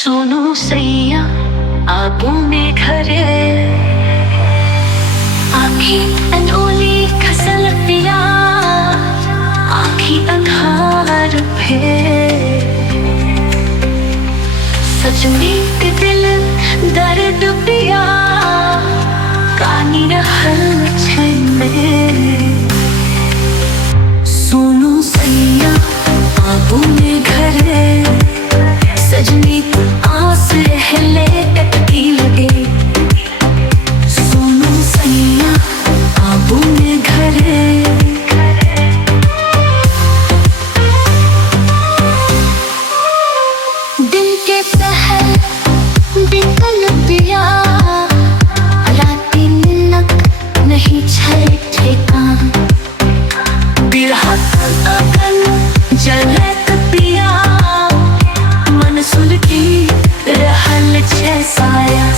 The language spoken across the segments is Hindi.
सोनू सैया आगू में घरे आखी अनोली खसल पिया आखी अंधार फे सजनी के दिल दर्द पिया कानी रहल छै में सोनू सैया आगू में घरे सजनी आस रहले टटकी लगे सोनू सैया आगू में घरे दिन के पहल बिकल पिया राती मिलक नहीं छै ठेकान बिरहा अगन जलक पिया मन सुलगी रहल छै साया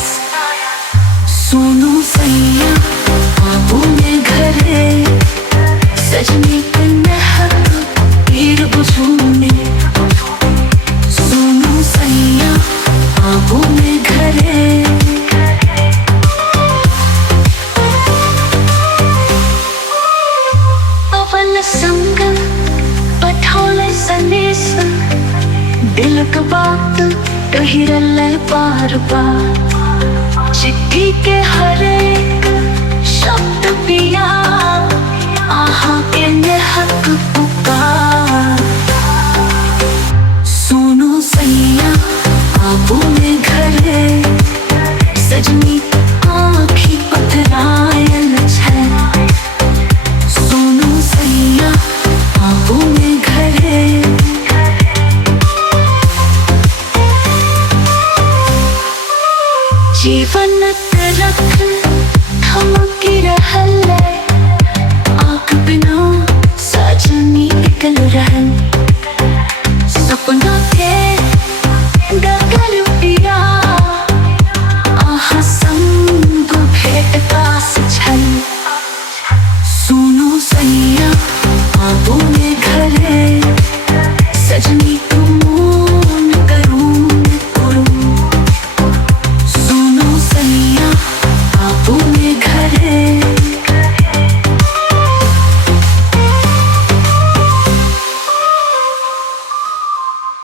सोनू सैया आगू में घरे सजनी के महक पीर बुझूने सोनू सैया आगू में घरे पवन संग पठौले संदेश दिलक बात कही रले बार बार चिट्ठी के हर एक शब्द पिया आहा के नेहक पुकार सोनू सैया आगू में घरे सजनी आँखी पथरायल छै सोनू सैया आगू में घरे जीवन रख थमकी रहल आँख बिना सजनी निकल रहल